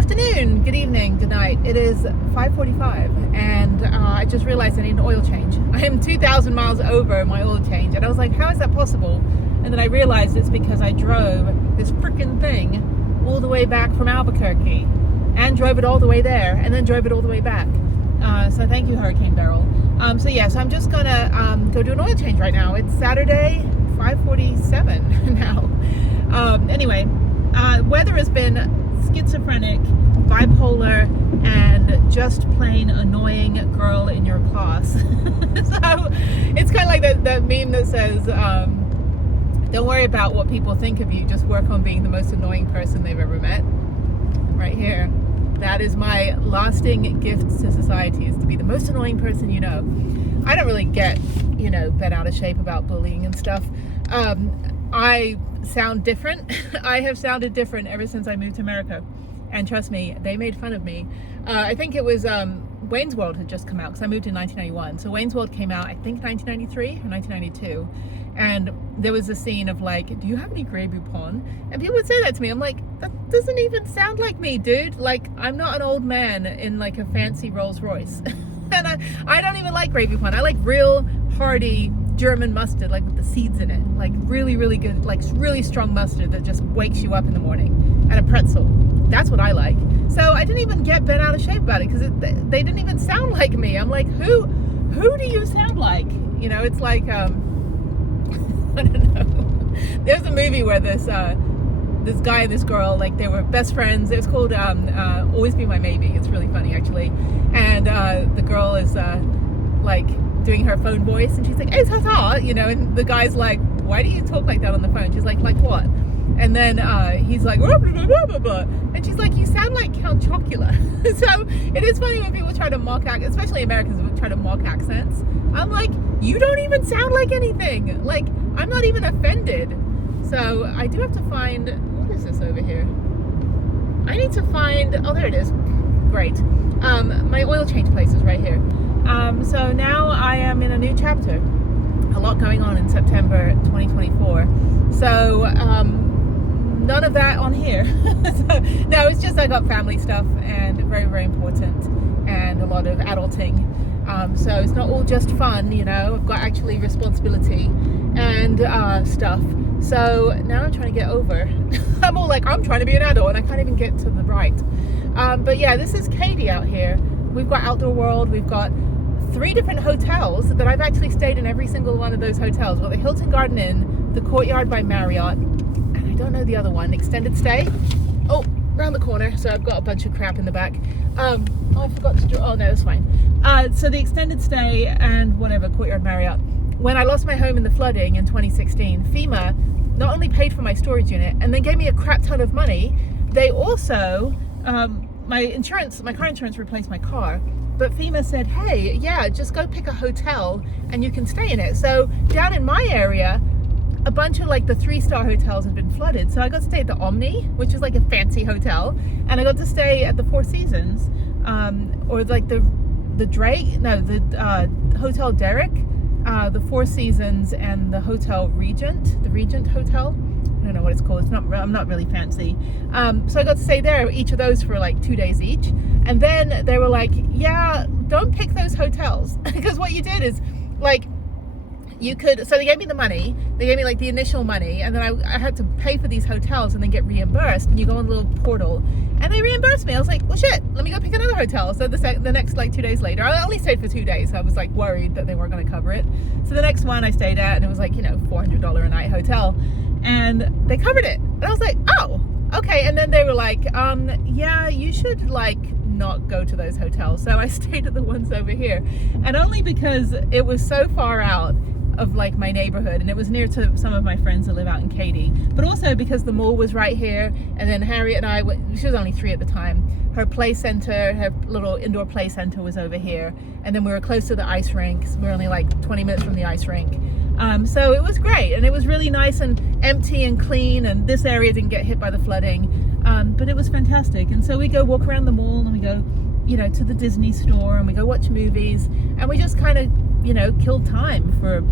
afternoon, good evening, good night. It is 5:45 and I just realized I need an oil change. I am 2,000 miles over my oil change and I was like, how is that possible? And then I realized it's because I drove this freaking thing all the way back from Albuquerque and drove it all the way there and then drove it all the way back. So thank you, Hurricane Beryl. So I'm just gonna go do an oil change right now. It's Saturday, 5:47 now. Anyway, weather has been schizophrenic, bipolar, and just plain annoying girl in your class. So it's kind of like that meme that says, don't worry about what people think of you, just work on being the most annoying person they've ever met. Right here. That is my lasting gift to society, is to be the most annoying person you know. I don't really get, bent out of shape about bullying and stuff. I sound different. I have sounded different ever since I moved to America. And trust me, they made fun of me. I think it was Wayne's World had just come out because I moved in 1991. So Wayne's World came out, I think 1993 or 1992. And there was a scene of like, do you have any Grey Poupon? And people would say that to me. I'm like, that doesn't even sound like me, dude. Like, I'm not an old man in like a fancy Rolls Royce. And I don't even like Grey Poupon. I like real hearty German mustard, like with the seeds in it. Like really, really good, like really strong mustard that just wakes you up in the morning. And a pretzel. That's what I like. So I didn't even get bent out of shape about it because they didn't even sound like me. I'm like, who do you sound like? It's like, I don't know. There's a movie where this guy and this girl, like they were best friends. It was called Always Be My Maybe. It's really funny actually. And the girl is like doing her phone voice and she's like, hey, ta-ta, and the guy's like, why do you talk like that on the phone? She's like what? And then he's like, blah, blah, blah, blah, blah. And she's like, you sound like Count Chocula. So it is funny when people try to mock accents, especially Americans who try to mock accents. I'm like, you don't even sound like anything. Like, I'm not even offended. So I do have to find, what is this over here? I need to find, oh, there it is. Great. My oil change place is right here. So now I am in a new chapter. A lot going on in September 2024. So, none of that on here. No, it's just I got family stuff and very, very important and a lot of adulting. So it's not all just fun, I've got actually responsibility and stuff. So now I'm trying to get over. I'm all like, I'm trying to be an adult and I can't even get to the right. But yeah, this is Katie out here. We've got Outdoor World. We've got 3 different hotels that I've actually stayed in every single one of those hotels. We've got the Hilton Garden Inn, the Courtyard by Marriott, I don't know the other one, extended stay. Oh, around the corner. So I've got a bunch of crap in the back. Oh, I forgot to draw. Oh no, it's fine. So the extended stay and whatever, Courtyard Marriott. When I lost my home in the flooding in 2016, FEMA not only paid for my storage unit and then gave me a crap ton of money, they also, my car insurance replaced my car. But FEMA said, hey, yeah, just go pick a hotel and you can stay in it. So down in my area, a bunch of like the 3-star hotels have been flooded. So I got to stay at the Omni, which is like a fancy hotel. And I got to stay at the Four Seasons, or like the Hotel Derrick, the Four Seasons and the Hotel Regent, the Regent Hotel. I don't know what it's called. I'm not really fancy. So I got to stay there, each of those for like 2 days each. And then they were like, yeah, don't pick those hotels. Because what you did is like, so they gave me the money, they gave me like the initial money, and then I had to pay for these hotels and then get reimbursed. And you go on the little portal and they reimbursed me. I was like, well shit, let me go pick another hotel. So the next like 2 days later, I only stayed for 2 days. So I was like worried that they weren't going to cover it. So the next one I stayed at, and it was like, $400 a night hotel, and they covered it. And I was like, oh, okay. And then they were like, yeah, you should like not go to those hotels. So I stayed at the ones over here, and only because it was so far out of like my neighborhood, and it was near to some of my friends that live out in Katy, but also because the mall was right here. And then Harriet and I, she was only 3 at the time, her play center, her little indoor play center was over here, and then we were close to the ice rink. So we were only like 20 minutes from the ice rink. So it was great, and it was really nice and empty and clean, and this area didn't get hit by the flooding, but it was fantastic. And so we go walk around the mall, and we go to the Disney store, and we go watch movies, and we just kind of killed time for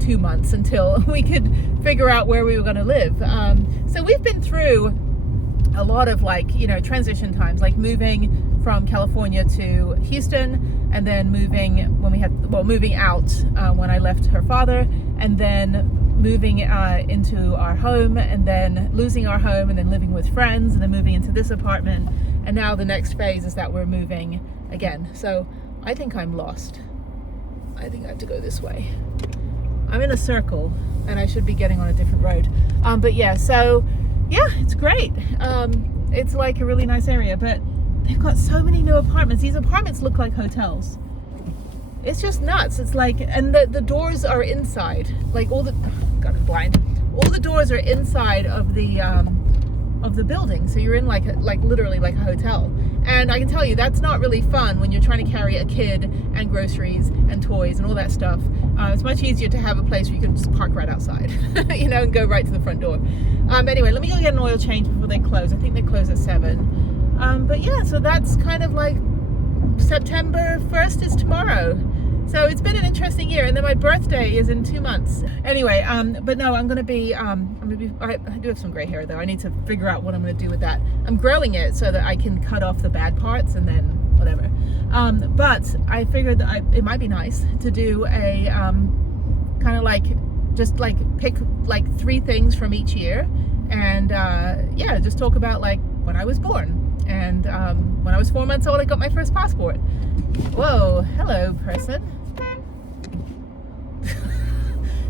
2 months until we could figure out where we were going to live. So we've been through a lot of like, you know, transition times, like moving from California to Houston, and then moving out when I left her father, and then moving into our home, and then losing our home, and then living with friends, and then moving into this apartment. And now the next phase is that we're moving again. So I think I'm lost. I think I have to go this way. I'm in a circle and I should be getting on a different road. But yeah, so yeah, it's great. It's like a really nice area, but they've got so many new apartments. These apartments look like hotels. It's just nuts. It's like, and the doors are inside. Like God, I'm blind. All the doors are inside of the building. So you're in like literally like a hotel. And I can tell you that's not really fun when you're trying to carry a kid and groceries and toys and all that stuff. It's much easier to have a place where you can just park right outside, you know, and go right to the front door. Anyway, let me go get an oil change before they close. I think they close at 7. But yeah, so that's kind of like September 1st is tomorrow. So it's been an interesting year, and then my birthday is in 2 months. Anyway, but no, I do have some gray hair though. I need to figure out what I'm going to do with that. I'm growing it so that I can cut off the bad parts and then whatever. But I figured that it might be nice to do a kind of like just like pick like 3 things from each year, and yeah, just talk about like when I was born. And when I was 4 months old, I got my first passport. Whoa, hello, person.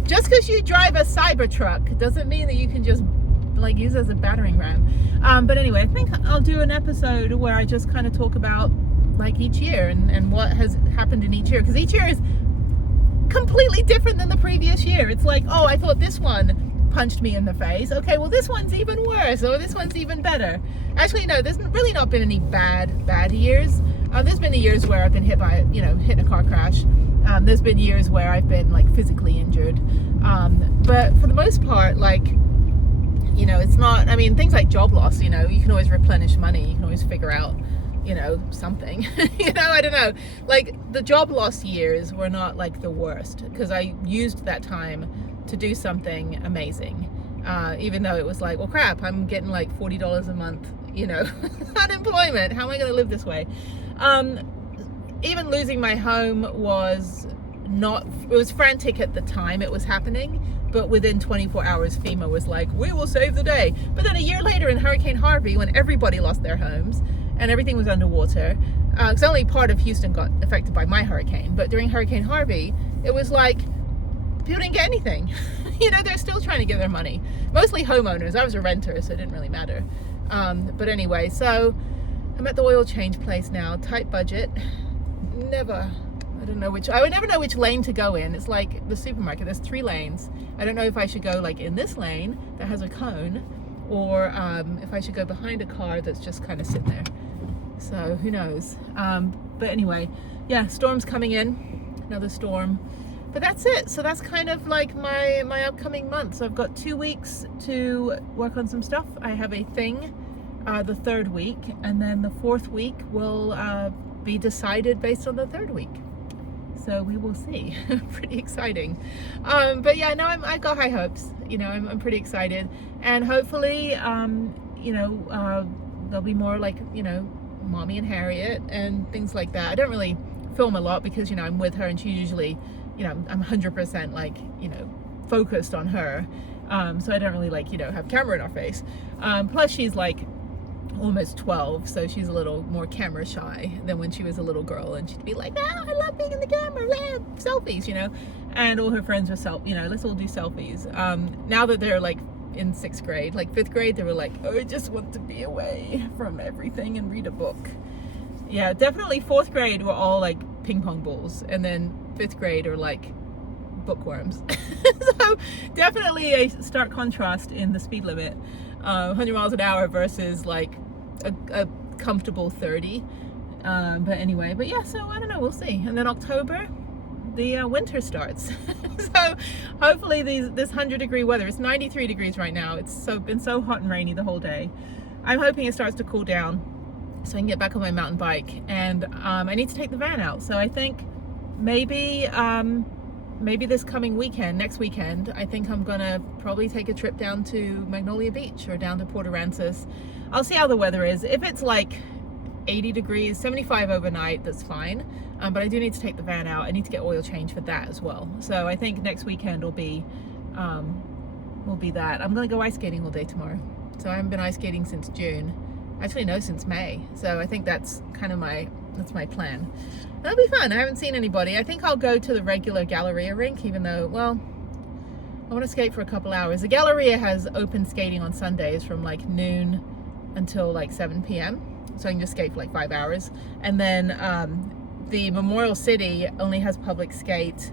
Just because you drive a Cybertruck doesn't mean that you can just like use it as a battering ram. But anyway, I think I'll do an episode where I just kind of talk about like each year and what has happened in each year, because each year is completely different than the previous year. It's like, oh, I thought this one punched me in the face. Okay, well this one's even worse, or this one's even better. Actually, no, there's really not been any bad years. There's been years where I've been hit in a car crash. There's been years where I've been like physically injured. But for the most part, like, you know, it's not, I mean, things like job loss, you know, you can always replenish money. You can always figure out, you know, something, you know, I don't know. Like the job loss years were not like the worst, because I used that time to do something amazing. Even though it was like, well, crap, I'm getting like $40 a month, you know, unemployment. How am I going to live this way? Even losing my home was it was frantic at the time it was happening, but within 24 hours, FEMA was like, we will save the day. But then a year later in Hurricane Harvey, when everybody lost their homes and everything was underwater, because only part of Houston got affected by my hurricane, but during Hurricane Harvey, it was like, people didn't get anything. You know, they're still trying to get their money. Mostly homeowners. I was a renter, so it didn't really matter. But anyway, so I'm at the oil change place now. Tight budget. I would never know which lane to go in. It's like the supermarket. There's 3 lanes. I don't know if I should go like in this lane that has a cone, or if I should go behind a car that's just kind of sitting there. So who knows? But anyway, yeah, storm's coming in. Another storm. But that's it. So that's kind of like my upcoming month. So I've got 2 weeks to work on some stuff. I have a thing the 3rd week, and then the 4th week will be decided based on the 3rd week. So we will see. Pretty exciting. But yeah, no, I've got high hopes. You know, I'm pretty excited, and hopefully, you know, there'll be more like, you know, Mommy and Harriet and things like that. I don't really film a lot because, you know, I'm with her, and she usually, you know, I'm 100% like, you know, focused on her. So I don't really like, you know, have camera in our face. Plus she's like almost 12, so she's a little more camera shy than when she was a little girl, and she'd be like, oh, I love being in the camera, selfies, you know, and all her friends were you know, let's all do selfies. Now that they're like in 6th grade, like 5th grade, they were like, oh, I just want to be away from everything and read a book. Yeah, definitely 4th grade were all like ping pong balls, and then 5th grade are like bookworms. So definitely a stark contrast in the speed limit. 100 miles an hour versus like a comfortable 30. But anyway, but yeah, so I don't know, we'll see. And then October, the winter starts. So hopefully this 100-degree weather, it's 93 degrees right now. It's been so hot and rainy the whole day. I'm hoping it starts to cool down so I can get back on my mountain bike, and I need to take the van out. So I think maybe maybe this coming weekend, next weekend, I think I'm gonna probably take a trip down to Magnolia Beach or down to Port Aransas. I'll see how the weather is. If it's like 80 degrees, 75 overnight, that's fine. But I do need to take the van out. I need to get oil change for that as well. So I think next weekend will be that. I'm gonna go ice skating all day tomorrow. So I haven't been ice skating since June. Actually, no, since May. So I think that's kind of my plan. That'll be fun. I haven't seen anybody. I think I'll go to the regular Galleria rink, even though, well, I want to skate for a couple hours. The Galleria has open skating on Sundays from like noon until like 7 p.m. So I can just skate for like 5 hours. And then the Memorial City only has public skate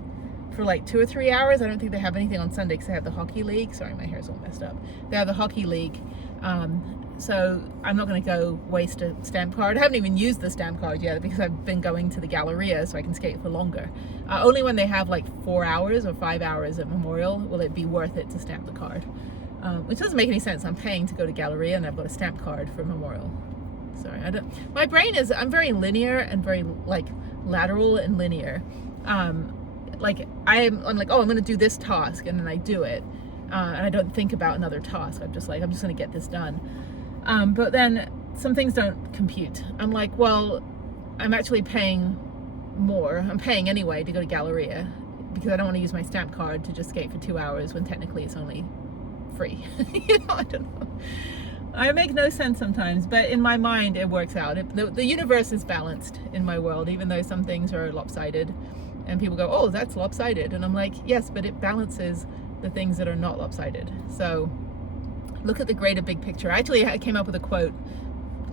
for like 2 or 3 hours. I don't think they have anything on Sunday because they have the hockey league. Sorry, my hair's all messed up. They have the hockey league. So I'm not going to go waste a stamp card. I haven't even used the stamp card yet because I've been going to the Galleria so I can skate for longer. Only when they have like 4 hours or 5 hours at Memorial will it be worth it to stamp the card. Which doesn't make any sense. I'm paying to go to Galleria and I've got a stamp card for Memorial. Sorry, my brain is, I'm very linear and very like lateral and linear. Like I'm like, oh, I'm going to do this task, and then I do it. And I don't think about another task. I'm just like, I'm just going to get this done. But then some things don't compute. I'm like, well, I'm actually paying more. I'm paying anyway to go to Galleria because I don't want to use my stamp card to just skate for 2 hours when technically it's only free. You know, I don't know. I make no sense sometimes, but in my mind it works out. The universe is balanced in my world, even though some things are lopsided. And people go, oh, that's lopsided. And I'm like, yes, but it balances the things that are not lopsided. So look at the greater big picture. Actually, I came up with a quote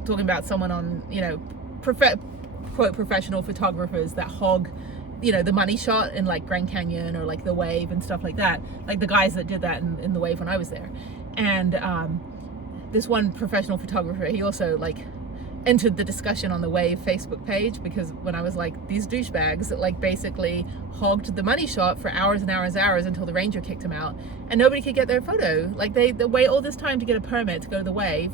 talking about someone on, you know, quote, professional photographers that hog, you know, the money shot in like Grand Canyon or like the Wave and stuff like that. Like the guys that did that in the Wave when I was there. And this one professional photographer, he also like entered the discussion on the Wave Facebook page, because when I was like, these douchebags that like basically hogged the money shot for hours and hours and hours until the ranger kicked them out and nobody could get their photo. Like they wait all this time to get a permit to go to the Wave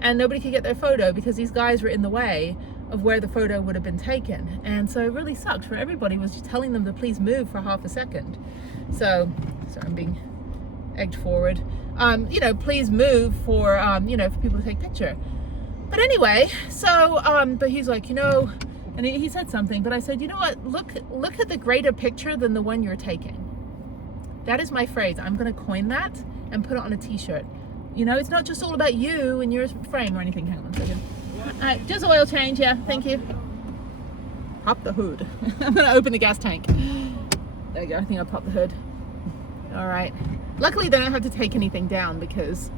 and nobody could get their photo because these guys were in the way of where the photo would have been taken. And so it really sucked for everybody. Was just telling them to please move for half a second. So I'm being egged forward. You know, please move for you know, for people to take a picture. But anyway, so, but he's like, you know, and he said something, but I said, you know what, look at the greater picture than the one you're taking. That is my phrase. I'm going to coin that and put it on a t-shirt. You know, it's not just all about you and your frame or anything. Hang on a second. All right, just oil change, yeah, thank you. Pop the hood. I'm going to open the gas tank. There you go, I think I'll pop the hood. All right. Luckily, they don't have to take anything down because,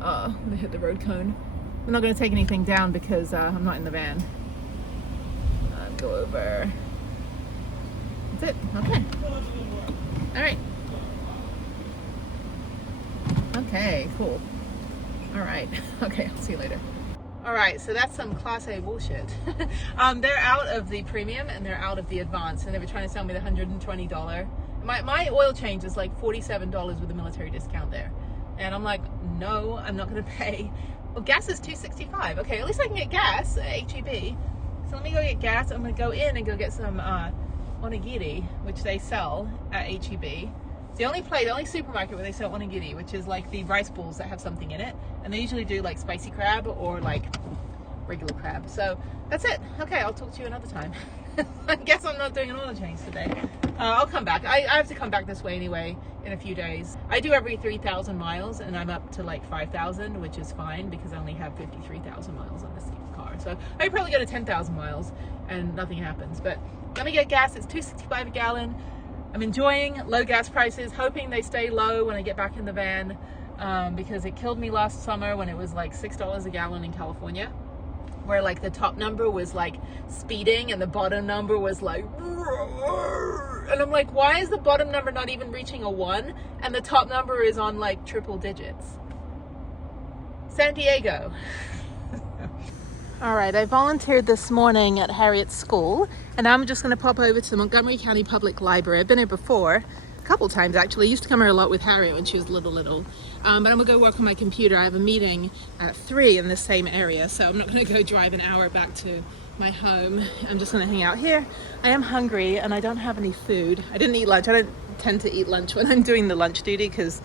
I'm going to hit the road cone. I'm not going to take anything down because I'm not in the van. Go over. That's it. Okay. All right. Okay, cool. All right. Okay, I'll see you later. All right, so that's some Class A bullshit. They're out of the premium and they're out of the advance, and they were trying to sell me the $120. My oil change is like $47 with a military discount there. And I'm like, no, I'm not going to pay. Well, gas is $2.65. Okay, at least I can get gas at HEB. So let me go get gas. I'm going to go in and go get some onigiri, which they sell at HEB. It's the only supermarket where they sell onigiri, which is like the rice balls that have something in it. And they usually do like spicy crab or like regular crab. So that's it. Okay, I'll talk to you another time. I guess I'm not doing an oil change today. I'll come back. I have to come back this way anyway in a few days. I do every 3,000 miles and I'm up to like 5,000, which is fine because I only have 53,000 miles on this car. So I probably go to 10,000 miles and nothing happens. But let me get gas. It's $2.65 a gallon. I'm enjoying low gas prices, hoping they stay low when I get back in the van, because it killed me last summer when it was like $6 a gallon in California, where like the top number was like speeding and the bottom number was like, and I'm like, why is the bottom number not even reaching a 1 and the top number is on like triple digits? San Diego. All right, I volunteered this morning at Harriet's school, and I'm just going to pop over to the Montgomery County Public Library. I've been here before, couple times actually. I used to come here a lot with Harriet when she was little. But I'm gonna go work on my computer. I have a meeting at 3 in the same area, so I'm not gonna go drive an hour back to my home. I'm just gonna hang out here. I am hungry and I don't have any food. I didn't eat lunch. I don't tend to eat lunch when I'm doing the lunch duty because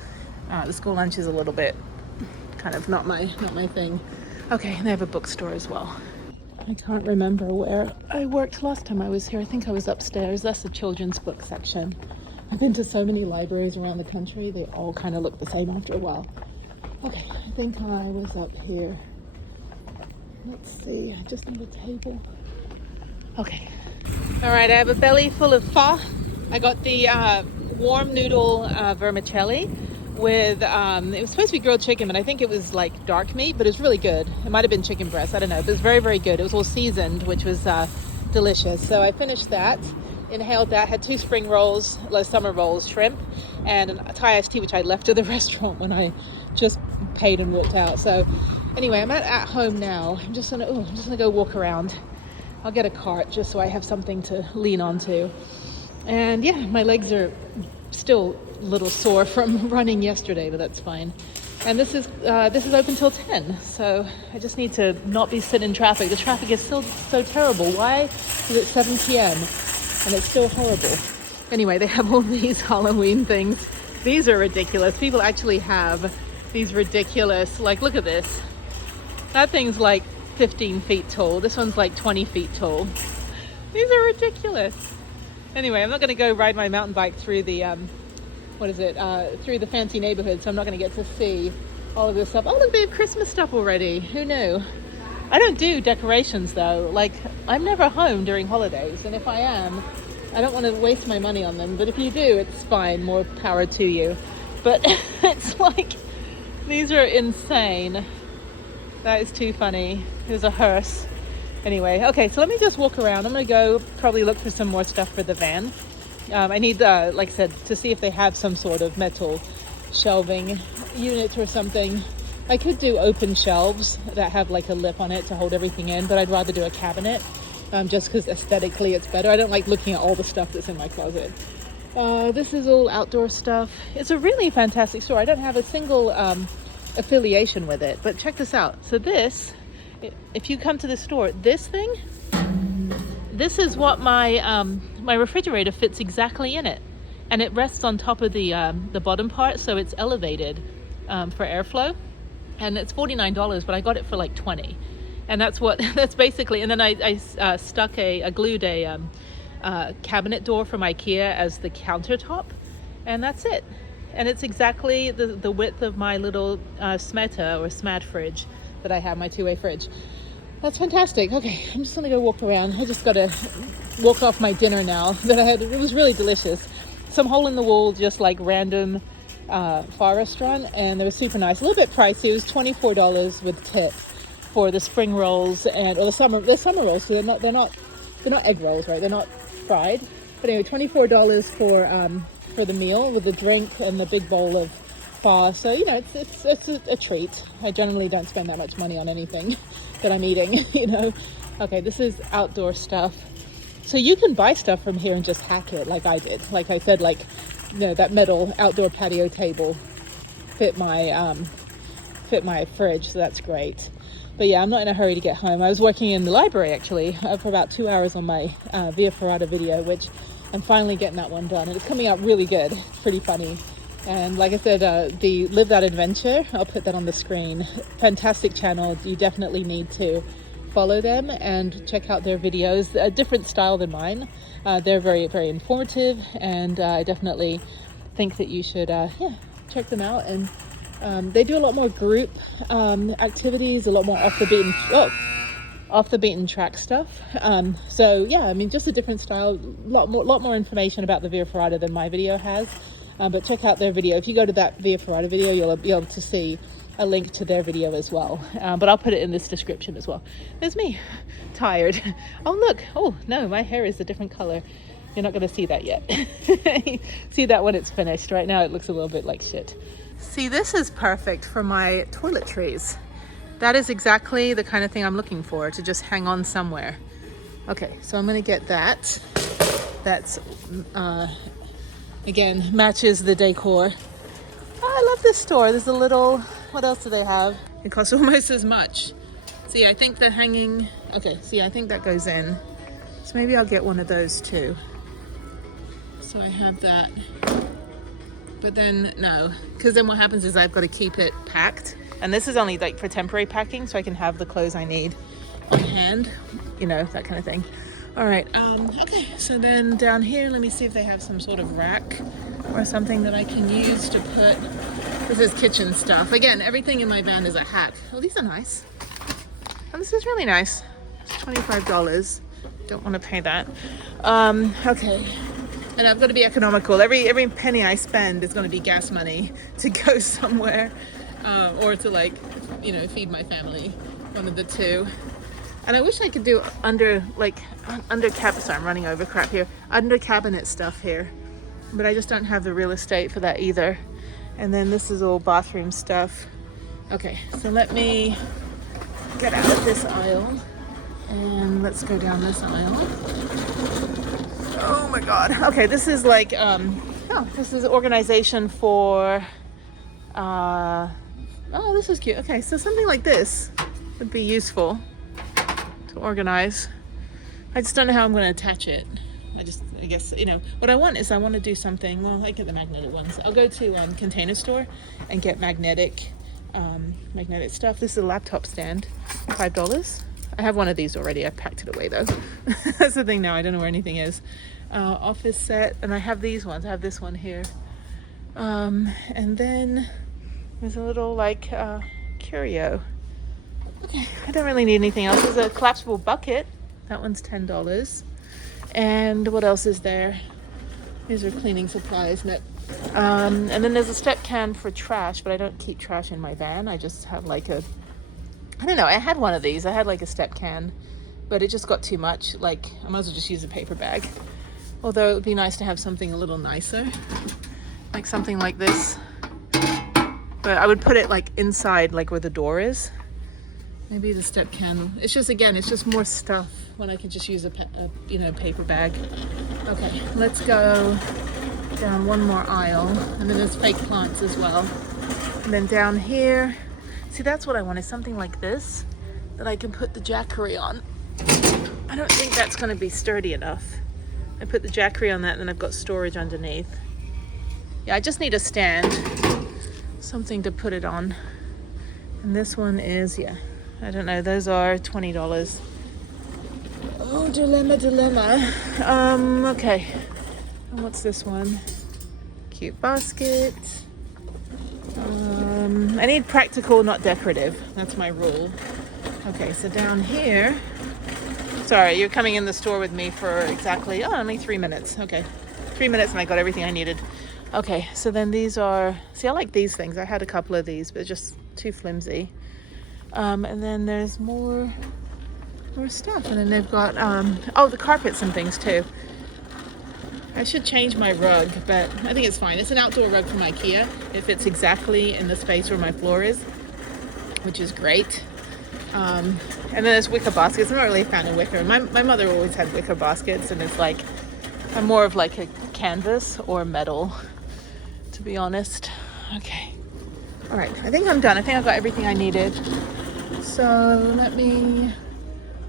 the school lunch is a little bit kind of not my thing. Okay, and they have a bookstore as well. I can't remember where I worked last time I was here. I think I was upstairs. That's the children's book section. I've been to so many libraries around the country. They all kind of look the same after a while. Okay, I think I was up here. Let's see, I just need a table. Okay. All right, I have a belly full of pho. I got the warm noodle vermicelli with, it was supposed to be grilled chicken, but I think it was like dark meat, but it was really good. It might have been chicken breast, I don't know. But it was very, very good. It was all seasoned, which was delicious. So I finished that, inhaled that, had 2 spring rolls, summer rolls, shrimp, and a Thai iced tea, which I left at the restaurant when I just paid and walked out. So anyway, I'm at home now. I'm just gonna go walk around. I'll get a cart just so I have something to lean onto. And yeah, my legs are still a little sore from running yesterday, but that's fine. And this is open till 10, so I just need to not be sitting in traffic. The traffic is still so terrible. Why is it 7 p.m. and it's still horrible? Anyway, they have all these Halloween things. These are ridiculous. People actually have these ridiculous, like, look at this. That thing's like 15 feet tall. This one's like 20 feet tall. These are ridiculous. Anyway, I'm not going to go ride my mountain bike through the, through the fancy neighborhood, so I'm not going to get to see all of this stuff. Oh, look, they have Christmas stuff already. Who knew? I don't do decorations, though. Like, I'm never home during holidays, and if I am, I don't want to waste my money on them. But if you do, it's fine. More power to you. But it's like, these are insane. That is too funny. There's a hearse. Anyway, okay, so let me just walk around. I'm going to go probably look for some more stuff for the van. I need, like I said, to see if they have some sort of metal shelving unit or something. I could do open shelves that have like a lip on it to hold everything in, but I'd rather do a cabinet just because aesthetically it's better. I don't like looking at all the stuff that's in my closet. This is all outdoor stuff. It's a really fantastic store. I don't have a single affiliation with it, but check this out. So this, if you come to the store, this thing, this is what my my refrigerator fits exactly in it, and it rests on top of the bottom part, so it's elevated for airflow, and it's $49, but I got it for like 20, and that's basically. And then I glued a cabinet door from IKEA as the countertop, and that's it. And it's exactly the width of my little Smeta or Smad fridge that I have, my 2-way fridge. That's fantastic. Okay, I'm just gonna go walk around. I just gotta walk off my dinner now that I had. It was really delicious. Some hole in the wall, just like random pho restaurant, and they were super nice. A little bit pricey. It was $24 with tip for the spring rolls or the summer rolls. So they're not egg rolls, right? They're not fried. But anyway, $24 for the meal with the drink and the big bowl of pho. So you know, it's a treat. I generally don't spend that much money on anything that I'm eating, you know. Okay, this is outdoor stuff. So you can buy stuff from here and just hack it like I did. Like I said, like, you know, that metal outdoor patio table fit my fridge, so that's great. But yeah, I'm not in a hurry to get home. I was working in the library actually for about 2 hours on my Via Ferrata video, which I'm finally getting that one done, and it's coming out really good. It's pretty funny. And like I said, the Live That Adventure, I'll put that on the screen. Fantastic channel. You definitely need to follow them and check out their videos. A different style than mine. They're very, very informative, and I definitely think that you should check them out. And they do a lot more group activities, a lot more off the beaten track stuff. So yeah, I mean, just a different style, lot more information about the Via Ferrata than my video has. But check out their video. If you go to that Via Ferrata video, you'll be able to see a link to their video as well. But I'll put it in this description as well. There's me, tired. Oh look, oh no, my hair is a different color. You're not going to see that yet. See that when it's finished. Right now it looks a little bit like shit. See, this is perfect for my toiletries. That is exactly the kind of thing I'm looking for, to just hang on somewhere. Okay, so I'm going to get that. That's Again, matches the decor. Oh, I love this store. There's a little, what else do they have? It costs almost as much. See, I think the hanging, okay, see, I think that goes in. So maybe I'll get one of those too. So I have that. But then, no, because then what happens is I've got to keep it packed. And this is only like for temporary packing, so I can have the clothes I need on hand, you know, that kind of thing. All right, okay, so then down here, let me see if they have some sort of rack or something that I can use to put, this is kitchen stuff. Again, everything in my van is a hack. Oh, these are nice. Oh, this is really nice. It's $25. Don't want to pay that. Okay, and I've got to be economical. Every penny I spend is going to be gas money to go somewhere, or to, like, you know, feed my family, one of the two. And I wish I could do under sorry, I'm running over crap here, under cabinet stuff here, but I just don't have the real estate for that either. And then this is all bathroom stuff. Okay, so let me get out of this aisle and let's go down this aisle. Oh my God. Okay, this is like, this is organization for, oh, this is cute. Okay, so something like this would be useful to organize. I just don't know how I'm going to attach it. I guess, you know, what I want is I want to do something, well, I get the magnetic ones. I'll go to Container Store and get magnetic stuff. This is a laptop stand, $5. I have one of these already. I packed it away though. That's the thing now. I don't know where anything is. Office set, and I have these ones. I have this one here. And then there's a little like curio. Okay, I don't really need anything else. There's a collapsible bucket. That one's $10. And what else is there? These are cleaning supplies. No. And then there's a step can for trash, but I don't keep trash in my van. I just have like I don't know, I had one of these. I had like a step can, but it just got too much. Like, I might as well just use a paper bag. Although it would be nice to have something a little nicer, like something like this. But I would put it like inside, like where the door is. Maybe the step can. It's just, again, it's just more stuff when I can just use a paper bag. Okay, let's go down one more aisle. And then there's fake plants as well. And then down here, see, that's what I want, is something like this that I can put the jackery on. I don't think that's going to be sturdy enough. I put the jackery on that, and then I've got storage underneath. Yeah, I just need a stand, something to put it on. And this one is, yeah, I don't know, those are $20. Oh, dilemma. Okay. And what's this one? Cute basket. I need practical, not decorative. That's my rule. Okay, so down here, sorry, you're coming in the store with me for exactly, only 3 minutes. Okay, 3 minutes and I got everything I needed. Okay, so then these are, see, I like these things. I had a couple of these, but just too flimsy. And then there's more stuff. And then they've got, the carpets and things too. I should change my rug, but I think it's fine. It's an outdoor rug from IKEA. It fits exactly in the space where my floor is, which is great. And then there's wicker baskets. I'm not really a fan of wicker. My mother always had wicker baskets, and it's like, I'm more of like a canvas or metal, to be honest. Okay. All right, I think I'm done. I think I've got everything I needed. So let me,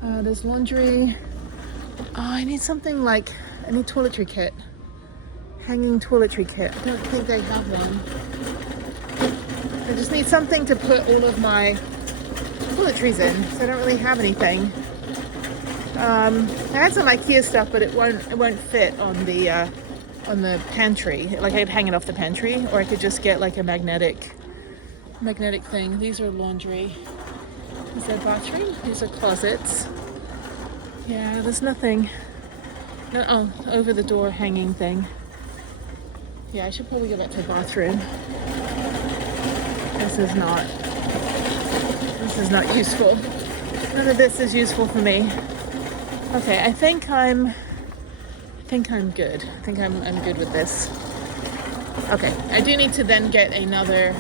there's laundry. Oh, I need something like, I need toiletry kit. Hanging toiletry kit. I don't think they have one. I just need something to put all of my toiletries in, so I don't really have anything. I had some IKEA stuff, but it won't fit on the pantry. Like, I'd hang it off the pantry, or I could just get like a magnetic thing. These are laundry. Is there a bathroom? These are closets. Yeah, there's nothing. No, oh, over the door hanging thing. Yeah, I should probably go back to the bathroom. This is not useful. None of this is useful for me. Okay, I think I'm good. I think I'm good with this. Okay, I do need to then get another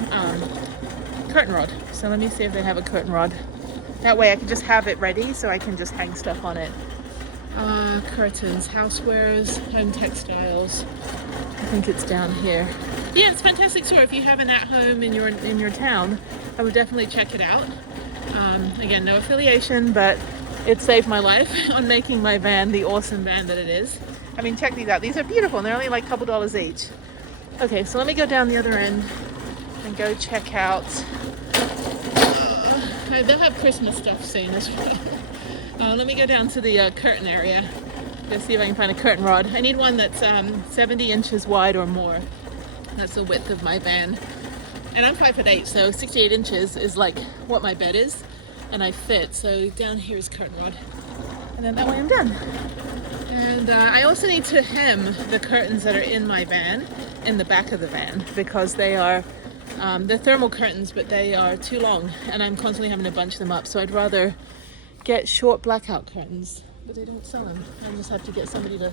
curtain rod. So let me see if they have a curtain rod. That way I can just have it ready so I can just hang stuff on it. Curtains, housewares, home textiles. I think it's down here. Yeah, it's a fantastic store. If you have an at-home in your town, I would definitely check it out. Again, no affiliation, but it saved my life on making my van the awesome van that it is. I mean, check these out. These are beautiful, and they're only like a couple dollars each. Okay, so let me go down the other end and go check out. They'll have Christmas stuff soon as well. Let me go down to the curtain area. Go see if I can find a curtain rod. I need one that's 70 inches wide or more. That's the width of my van. And I'm 5'8", so 68 inches is like what my bed is, and I fit. So down here is curtain rod, and then that way I'm done. And I also need to hem the curtains that are in my van, in the back of the van, because they are they're thermal curtains, but they are too long, and I'm constantly having to bunch them up. So I'd rather get short blackout curtains, but they don't sell them. I just have to get somebody to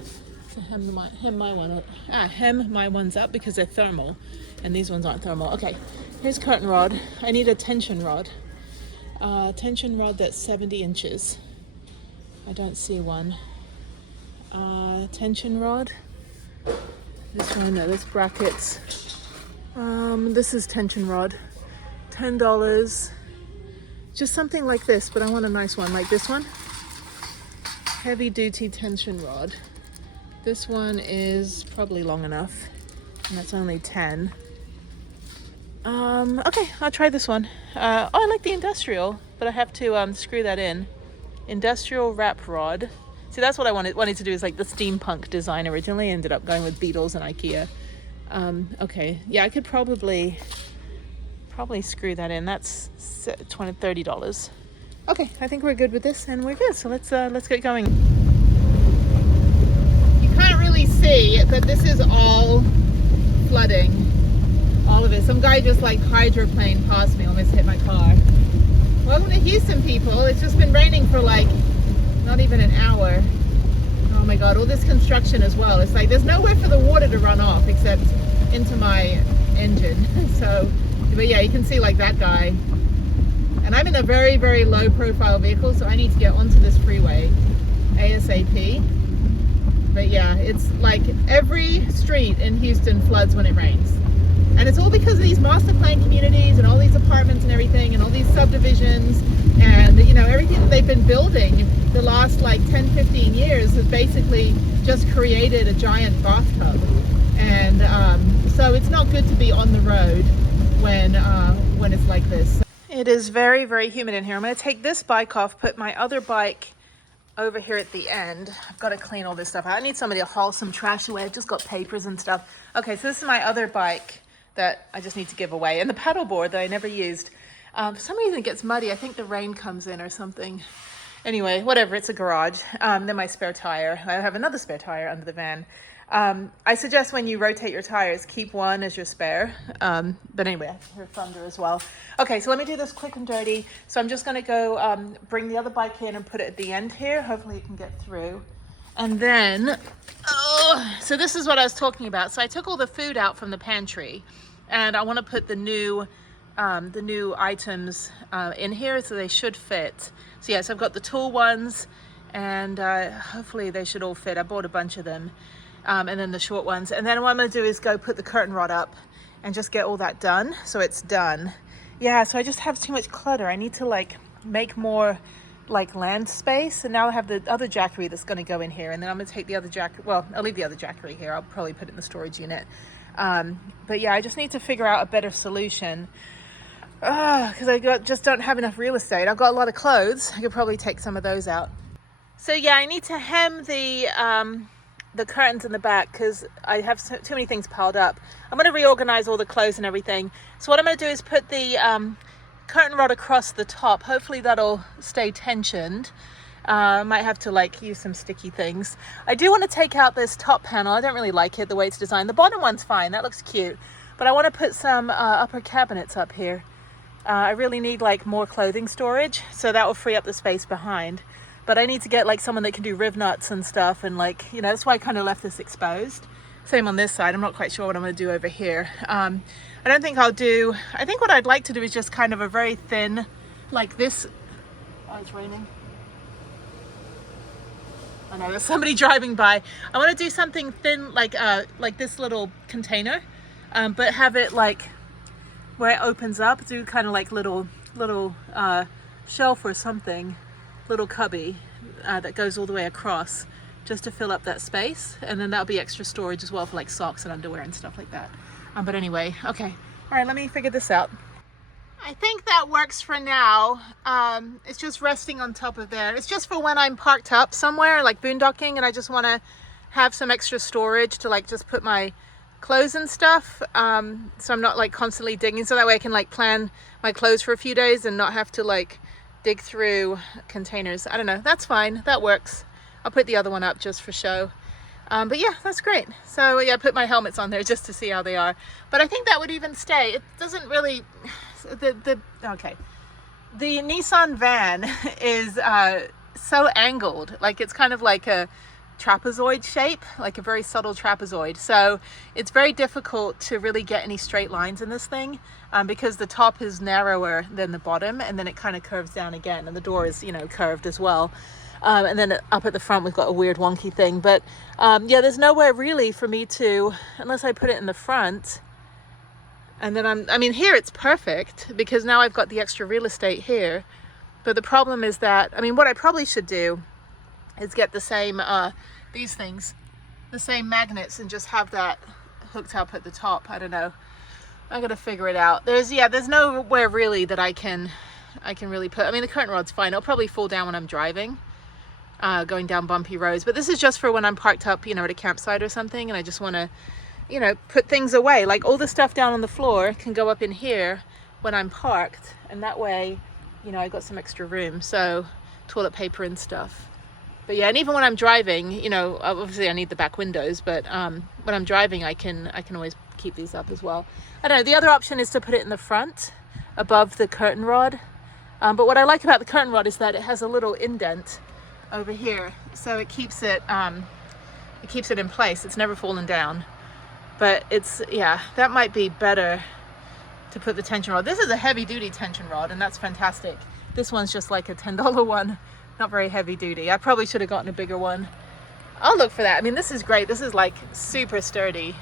hem my ones up because they're thermal, and these ones aren't thermal. Okay, here's curtain rod. I need a tension rod. Tension rod that's 70 inches. I don't see one. Tension rod. This one, no, this brackets. This is tension rod. $10. Just something like this, but I want a nice one, like this one. Heavy duty tension rod. This one is probably long enough, and that's only 10. Okay, I'll try this one. Oh, I like the industrial, but I have to screw that in. Industrial wrap rod. See, that's what I wanted to do, is like the steampunk design originally. Ended up going with Beatles and IKEA. Okay, yeah, I could probably screw that in. That's $30. Okay, I think we're good with this, and we're good. So let's get going. You can't really see, but this is all flooding. All of it. Some guy just like hydroplaned past me, almost hit my car. Welcome to Houston, people. It's just been raining for like not even an hour. Oh my god, all this construction as well. It's like there's nowhere for the water to run off except into my engine. So, but yeah, you can see like that guy. And I'm in a very, very low profile vehicle, so I need to get onto this freeway ASAP. But yeah, it's like every street in Houston floods when it rains. And it's all because of these master plan communities and all these apartments and everything and all these subdivisions, and you know, everything that they've been building the last like 10-15 years has basically just created a giant bathtub. And so it's not good to be on the road when it's like this. It is very, very humid in here. I'm going to take this bike off, put my other bike over here at the end. I've got to clean all this stuff out. I need somebody to haul some trash away. I've just got papers and stuff. Okay, so this is my other bike that I just need to give away, and the paddle board that I never used. For some reason it gets muddy. I think the rain comes in or something. Anyway, whatever, it's a garage. Then my spare tire. I have another spare tire under the van. I suggest when you rotate your tires, keep one as your spare. But anyway, I hear thunder as well. Okay, so let me do this quick and dirty. So I'm just gonna go bring the other bike in and put it at the end here. Hopefully you can get through. And then, so this is what I was talking about. So I took all the food out from the pantry, and I want to put the new items in here, so they should fit. So yes, I've got the tall ones, and hopefully they should all fit. I bought a bunch of them, and then the short ones. And then what I'm going to do is go put the curtain rod up and just get all that done. So it's done. Yeah, so I just have too much clutter. I need to like make more like land space, and now I have the other jackery that's going to go in here, and then I'm going to take the other I'll leave the other jackery here. I'll probably put it in the storage unit. But yeah, I just need to figure out a better solution because just don't have enough real estate. I've got a lot of clothes. I could probably take some of those out. So yeah, I need to hem the curtains in the back because I have too many things piled up. I'm going to reorganize all the clothes and everything. So what I'm going to do is put the curtain rod across the top. Hopefully that'll stay tensioned. I might have to like use some sticky things. I do want to take out this top panel. I don't really like it the way it's designed. The bottom one's fine, that looks cute, but I want to put some upper cabinets up here. I really need like more clothing storage, so that will free up the space behind. But I need to get like someone that can do riv nuts and stuff, and like, you know, that's why I kind of left this exposed. Same on this side. I'm not quite sure what I'm going to do over here. I don't think I think what I'd like to do is just kind of a very thin, like this. Oh, it's raining. I know there's somebody driving by. I want to do something thin, like this little container, but have it like where it opens up. Do kind of like little shelf or something, little cubby that goes all the way across, just to fill up that space, and then that'll be extra storage as well for like socks and underwear and stuff like that. But anyway, okay, all right, let me figure this out. I think that works for now. It's just resting on top of there. It's just for when I'm parked up somewhere, like boondocking, and I just want to have some extra storage to like just put my clothes and stuff. So I'm not like constantly digging, so that way I can like plan my clothes for a few days and not have to like dig through containers. I don't know, that's fine, that works. I'll put the other one up just for show. But yeah, that's great. So yeah, I put my helmets on there just to see how they are. But I think that would even stay. It doesn't really, okay. The Nissan van is so angled, like it's kind of like a trapezoid shape, like a very subtle trapezoid. So it's very difficult to really get any straight lines in this thing, because the top is narrower than the bottom, and then it kind of curves down again, and the door is, you know, curved as well. And then up at the front we've got a weird wonky thing, but yeah, there's nowhere really for me to, unless I put it in the front. And then I mean here it's perfect because now I've got the extra real estate here. But the problem is that, I mean, what I probably should do is get the same these things, the same magnets, and just have that hooked up at the top. I don't know, I gotta figure it out. There's nowhere really that I can really put, I mean the curtain rod's fine, it'll probably fall down when I'm driving, going down bumpy roads, but this is just for when I'm parked up, you know, at a campsite or something, and I just want to, you know, put things away. Like all the stuff down on the floor can go up in here when I'm parked, and that way, you know, I got some extra room, so toilet paper and stuff. But yeah, and even when I'm driving, you know, obviously I need the back windows, but when I'm driving I can always keep these up as well. I don't know, the other option is to put it in the front above the curtain rod, but what I like about the curtain rod is that it has a little indent over here, so it keeps it in place. It's never fallen down. But it's, yeah, that might be better to put the tension rod. This is a heavy duty tension rod, and that's fantastic. This one's just like a $10 one, not very heavy duty. I probably should have gotten a bigger one. I'll look for that. I mean, this is great. This is like super sturdy.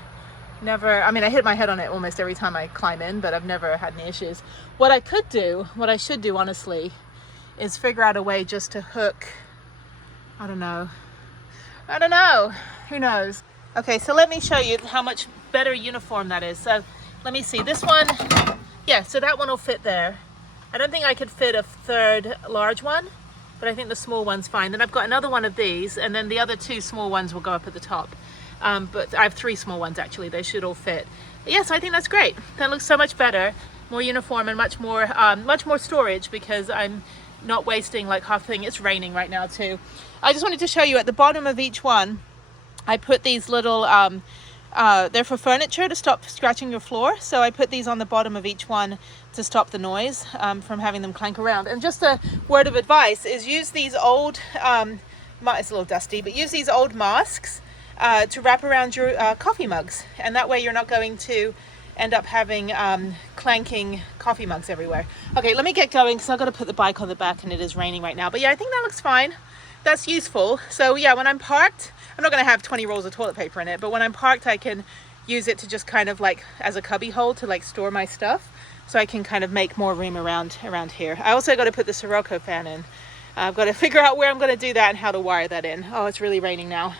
Never, I mean, I hit my head on it almost every time I climb in, but I've never had any issues. What I should do honestly, is figure out a way just to hook, I don't know, who knows? Okay, so let me show you how much better uniform that is. So let me see, this one, yeah, so that one will fit there. I don't think I could fit a third large one, but I think the small one's fine. Then I've got another one of these, and then the other two small ones will go up at the top. But I have 3 small ones actually, they should all fit. But yeah, so I think that's great. That looks so much better, more uniform, and much more storage, because I'm not wasting like half the thing. It's raining right now too. I just wanted to show you at the bottom of each one, I put these little, they're for furniture to stop scratching your floor. So I put these on the bottom of each one to stop the noise from having them clank around. And just a word of advice is use these old, it's a little dusty, but use these old masks to wrap around your coffee mugs. And that way you're not going to end up having clanking coffee mugs everywhere. Okay, let me get going because I've got to put the bike on the back and it is raining right now. But yeah, I think that looks fine. That's useful. So yeah, when I'm parked, I'm not going to have 20 rolls of toilet paper in it, but when I'm parked, I can use it to just kind of like as a cubby hole to like store my stuff, so I can kind of make more room around here. I also got to put the Sirocco fan in. I've got to figure out where I'm going to do that and how to wire that in. Oh, it's really raining now.